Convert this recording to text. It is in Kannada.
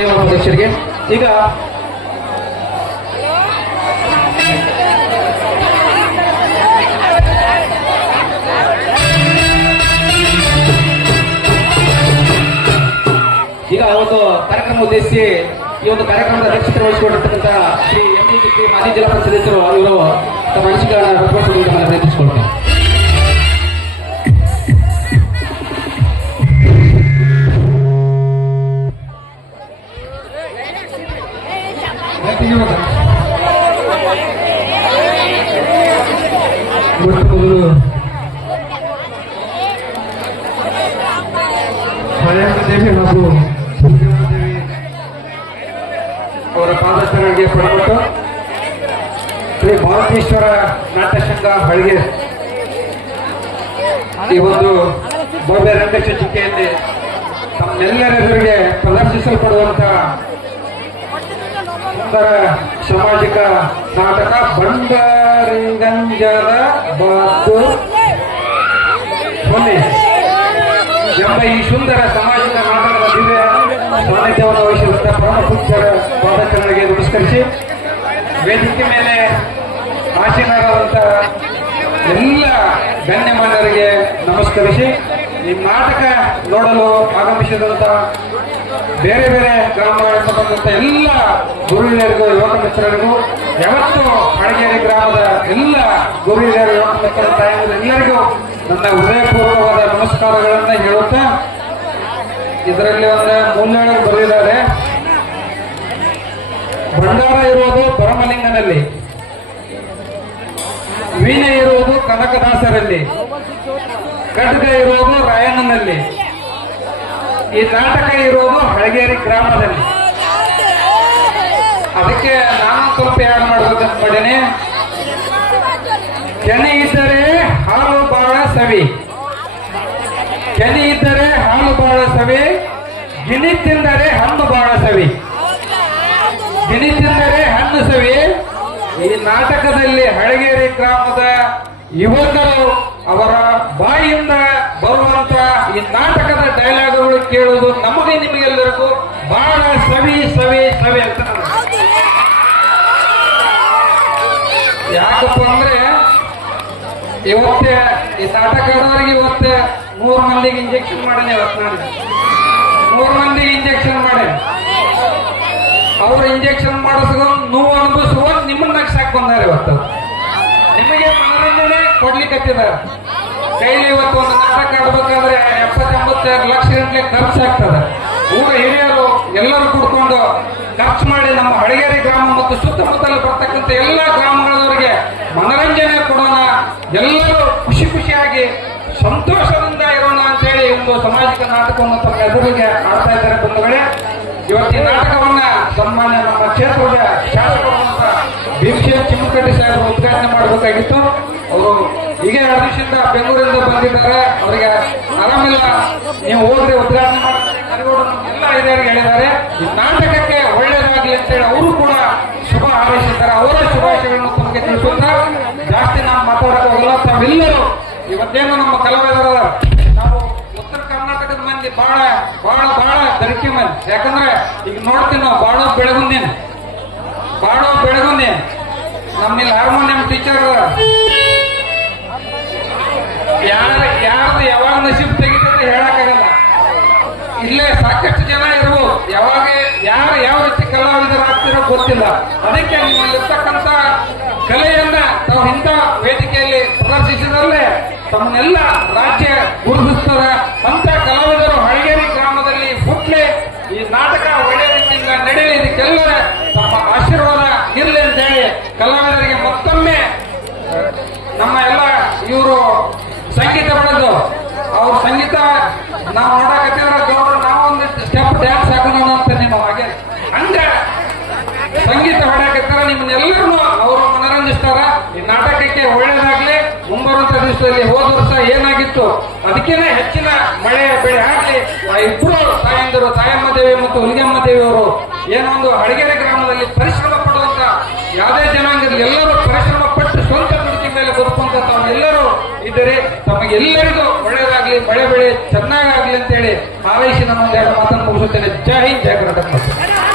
ನಿಯಮ ಅಧ್ಯಕ್ಷರಿಗೆ. ಈಗ ಈಗ ಒಂದು ಕಾರ್ಯಕ್ರಮ ಉದ್ದೇಶಿಸಿ ಈ ಒಂದು ಕಾರ್ಯಕ್ರಮದ ಅಧ್ಯಕ್ಷತೆ ವಹಿಸಿಕೊಂಡಿರ್ತಕ್ಕಂಥ ಶ್ರೀ ಎಂ ಶ್ರೀ ಮಾಜಿ ಜಿಲ್ಲಾ ಸದಸ್ಯರು ಇವರು ತಮ್ಮ ಅನಿಸಿಕೆಗಳನ್ನು ವ್ಯಕ್ತಪಡಿಸುವುದಕ್ಕೆ ಮೊಟ್ಟ ಮೊದಲು ದೇವಿ ಹಾಗೂ ಅವರ ಪಾದಚರಣೆಗೆ ಪಡಬಿಟ್ಟು ಶ್ರೀ ಭಾರತೀಶ್ವರ ನಾಟ್ಯ ಸಂಘ ಹಳಿಗೆ ಈ ಒಂದು ಭವ್ಯ ತಮ್ಮೆಲ್ಲರ ತಮ್ಮೆಲ್ಲರೆದುರಿಗೆ ಪ್ರದರ್ಶಿಸಲ್ಪಡುವಂತ ಸುಂದರ ಸಾಮಾಜಿಕ ನಾಟಕ ಬಂಡರಿಂಗಂಜರ ಬಾತು. ಹೊನ್ನೆ ಎಂಬ ಈ ಸುಂದರ ಸಾಮಾಜಿಕ ನಾಟಕದ ದಿವ್ಯ ಸಾನ್ನಿಧ್ಯವನ್ನು ವಹಿಸಿರುವಂತ ಪರಮಪೂಜ್ಯರ ಪಾದಚರಣೆಗೆ ನಮಸ್ಕರಿಸಿ, ವೇದಿಕೆ ಮೇಲೆ ಆಸೀನರಾದಂಥ ಎಲ್ಲ ಗಣ್ಯಮಾನ್ಯರಿಗೆ ನಮಸ್ಕರಿಸಿ, ಈ ನಾಟಕ ನೋಡಲು ಆಗಮಿಸಿದಂತ ಬೇರೆ ಬೇರೆ ಗ್ರಾಮಗಳಿರ್ತಕ್ಕಂಥ ಎಲ್ಲ ಗುರುಹಿರಿಯರಿಗೂ ಯುವಕ ಮಿತ್ರರಿಗೂ ಯಾವತ್ತು ಅಡಗೇರಿ ಗ್ರಾಮದ ಎಲ್ಲ ಗುರುಹಿರಿಯರು ಯುವಕ ಮಿತ್ರ ಎಲ್ಲರಿಗೂ ನನ್ನ ಹೃದಯಪೂರ್ವಕವಾದ ನಮಸ್ಕಾರಗಳನ್ನ ಹೇಳುತ್ತಾ, ಇದರಲ್ಲಿ ಒಂದು ಮೂಲ್ಯಗಳು ಬರೆದಿದ್ದಾರೆ. ಭಂಡಾರ ಇರುವುದು ಪರಮಲಿಂಗನಲ್ಲಿ. ವೀಣೆ ಇರುವುದು ಕನಕದಾಸರಲ್ಲಿ. ಖಡ್ಗ ಇರುವುದು ರಾಯಣ್ಣನಲ್ಲಿ. ಈ ನಾಟಕ ಇರೋದು ಹಳಗೇರಿ ಗ್ರಾಮದಲ್ಲಿ. ಅದಕ್ಕೆ ನಾನು ಸ್ವಲ್ಪ ಯಾರು ಮಾಡ್ಬೇಕಂತ ಕೆನೆ ಇದ್ದರೆ ಹಾಲು ಬಾಳ ಸವಿ. ಕೆನೆ ಇದ್ದರೆ ಹಾಲು ಬಹಳ ಸವಿ. ಗಿಣಿ ತಿಂದರೆ ಹಣ್ಣು ಬಾಳ ಸವಿ. ಗಿಣಿ ತಿಂದರೆ ಹಣ್ಣು ಸವಿ. ಈ ನಾಟಕದಲ್ಲಿ ಹಳಗೇರಿ ಗ್ರಾಮದ ಯುವಕರು ಅವರ ಬಾಯಿಯಿಂದ ಬರುವಂತ ಈ ನಾಟಕದ ಡೈಲಾಗ್ಗಳು ನಮಗೆ ನಿಮಗೆಲ್ಲರಿಗೂ ಬಹಳ ಸವಿ ಸವಿ ಸವಿ ಅಂತ. ಯಾಕಪ್ಪ ಅಂದ್ರೆ ಇವತ್ತೆ ಈ ನಾಟಕ ಆಡೋರಿಗೆ ಇವತ್ತೆ ಮೂರ್ ಮಂದಿಗೆ ಇಂಜೆಕ್ಷನ್ ಮಾಡೇನೆ ಇವತ್ತು ನಾನು ಮೂರ್ ಮಂದಿಗೆ ಇಂಜೆಕ್ಷನ್ ಮಾಡೇನೆ. ಅವ್ರ ಇಂಜೆಕ್ಷನ್ ಮಾಡಿಸ್ಕೊಂಡು ನೋವು ಅನುಭವಿಸುವ ನಿಮ್ಮನ್ನ ಸಾಕ್ ಬಂದಾರೆ ಇವತ್ತು. ನಿಮಗೆ ಮನರಂಜನೆ ಕೊಡ್ಲಿಕ್ಕತ್ತಿದ್ದಾರೆ ಕೈಲಿ ಇವತ್ತು ಒಂದು ನಾಟಕ ಆಡ್ಬೇಕಾದ್ರೆ ಎಪ್ಪತ್ತೆಂಬತ್ತಾರು ಲಕ್ಷ ಗಂಟೆ ಖರ್ಚಾಗ್ತದೆ. ಊರ ಹಿರಿಯರು ಎಲ್ಲರೂ ಕೂಡ್ಕೊಂಡು ಖರ್ಚು ಮಾಡಿ ನಮ್ಮ ಹಳಗೇರಿ ಗ್ರಾಮ ಮತ್ತು ಸುತ್ತಮುತ್ತಲು ಬರ್ತಕ್ಕಂಥ ಎಲ್ಲ ಗ್ರಾಮಗಳವರಿಗೆ ಮನರಂಜನೆ ಕೊಡೋಣ. ಎಲ್ಲರೂ ಖುಷಿ ಖುಷಿಯಾಗಿ ಸಂತೋಷದಿಂದ ಇರೋಣ ಅಂತೇಳಿ ಒಂದು ಸಾಮಾಜಿಕ ನಾಟಕವನ್ನು ತಮ್ಮ ಎದುರಿಗೆ ಇದ್ದಾರೆ ಬಂಧುಗಳೇ. ಇವತ್ತಿನ ನಾಟಕವನ್ನ ಸನ್ಮಾನ್ಯ ನಮ್ಮ ಕ್ಷೇತ್ರದ ಉದ್ಘಾಟನೆ ಮಾಡಬೇಕಾಗಿತ್ತು. ಅವರು ಈಗ ಎರಡು ಬೆಂಗಳೂರಿಂದ ಬಂದಿದ್ದಾರೆ. ಅವರಿಗೆ ಆರಾಮಿಲ್ಲ. ನೀವು ಹೋಗ್ರಿ ಉದ್ಘಾಟನೆ ಎಲ್ಲ ಹಿರಿಯರಿಗೆ ಹೇಳಿದ್ದಾರೆ. ಈ ನಾಟಕಕ್ಕೆ ಒಳ್ಳೇದಾಗಲಿ ಅಂತೇಳಿ ಅವರು ಕೂಡ ಶುಭ ಹಾರೈಸಿದ್ದಾರೆ. ಅವರ ಶುಭಾಶಯಗಳನ್ನು ತಮಗೆ ತಿಳಿಸುತ್ತಾ ಜಾಸ್ತಿ ನಾವು ಮಾತಾಡಕ್ಕೆ ಹೋಗಲ್ಲ. ತಾವೆಲ್ಲರೂ ಇವತ್ತೇನು ನಮ್ಮ ಕಲಾವಿದರ ನಾವು ಉತ್ತರ ಕರ್ನಾಟಕದ ಮಂದಿ ಬಹಳ ಬಹಳ ಬಹಳ ದರಿಕೆ ಮಂದಿ. ಯಾಕಂದ್ರೆ ಈಗ ನೋಡ್ತೀನಿ ನಾವು, ಬಾಳೋ ಬೆಳಗುಂದೇನ. ಬಾಳೋ ಬೆಳಗುಂದೇನ. ನಮ್ಮಲ್ಲಿ ಹಾರ್ಮೋನಿಯಂ ಟೀಚರ್ ಯಾರ ಯಾರ್ದು ಯಾವಾಗ ನಸೀಬ್ ತೆಗಿತದೆ ಹೇಳಕ್ಕಾಗಲ್ಲ. ಇಲ್ಲೇ ಸಾಕಷ್ಟು ಜನ ಇರ್ಬೋದು. ಯಾವಾಗ ಯಾರು ಯಾವ ರೀತಿ ಕಲಾವಿದರಾಗ್ತಿರೋ ಗೊತ್ತಿಲ್ಲ. ಅದಕ್ಕೆ ನಿಮ್ಮಲ್ಲಿರ್ತಕ್ಕಂಥ ಕಲೆಯನ್ನ ತಾವು ಇಂಥ ವೇದಿಕೆಯಲ್ಲಿ ಪ್ರದರ್ಶಿಸಿದಲ್ಲೇ ತಮ್ಮನ್ನೆಲ್ಲ ರಾಜ್ಯ ಗುರುತಿಸ್ತದ ಅಂತ ಕಲಾವಿದರು ಹಳಗೇರಿ ಗ್ರಾಮದಲ್ಲಿ ಹುಟ್ಟಲೆ ಈ ನಾಟಕ ಒಳ್ಳೆ ರೀತಿಯಿಂದ ನಡೆಯಲಿ. ಇದಕ್ಕೆಲ್ಲ ತಮ್ಮ ಆಶೀರ್ವಾದ ಇರಲಿ ಅಂತ ಹೇಳಿ ಕಲಾವಿದರಿಗೆ ಮತ್ತೊಮ್ಮೆ ನಮ್ಮ ಎಲ್ಲ ಇವರು ಸಂಗೀತ ಬೆಳೆದು ಅವ್ರ ಸಂಗೀತ ನಾವು ನೋಡಕತ್ತಿದ್ರ ಗೌರವ ನಾವೊಂದು ಸ್ಟೆಪ್ ಡ್ಯಾನ್ಸ್ ಹಾಕೋಣ ಅಂತ ನಿಮ್ಮ ಹಾಗೆ. ಅಂದ್ರೆ ಸಂಗೀತ ಹೊಡಕತ್ತಿರ ನಿಮ್ಮನ್ನೆಲ್ಲರೂ ಅವರು ಮನರಂಜಿಸ್ತಾರ. ಈ ನಾಟಕಕ್ಕೆ ಒಳ್ಳೇದಾಗ್ಲಿ, ಮುಂಬರುವಂತ ದಿವಸದಲ್ಲಿ ಹೋದ ವರ್ಷ ಏನಾಗಿತ್ತು, ಅದಕ್ಕೇನೆ ಹೆಚ್ಚಿನ ಮಳೆ, ಬೆಳೆ ಆಗ್ಲಿ, ಆ ಇಬ್ರು ತಾಯಂದಿರು, ತಾಯಮ್ಮ ದೇವಿ ಮತ್ತು ಹುಲಿಗಮ್ಮ ದೇವಿ ಅವರು ಏನೊಂದು ಅಡಿಗೆರೆ ಗ್ರಾಮದಲ್ಲಿ ಪರಿಶ್ರಮ ಪಡುವಂತ ಯಾವುದೇ ಜನಾಂಗದಲ್ಲಿ ಎಲ್ಲರೂ ಪರಿಶ್ರಮ ಪಟ್ಟು ಸ್ವಂತ ದುಡಿಕೆ ಮೇಲೆ ಬದುಕುವಂತ ತಾವೆಲ್ಲರೂ ಇದ್ದರೆ ತಮಗೆಲ್ಲರಿಗೂ ಒಳ್ಳೆಯದಾಗಲಿ, ಮಳೆ ಬೆಳೆ ಚೆನ್ನಾಗಾಗ್ಲಿ ಅಂತೇಳಿ ಹಾರೈಸಿ ನಮ್ಮ ಮಾತನ್ನು ಮುಗಿಸುತ್ತೇನೆ ಜೈ ಹಿಂದ್, ಜೈ ಕರ್ನಾಟಕ.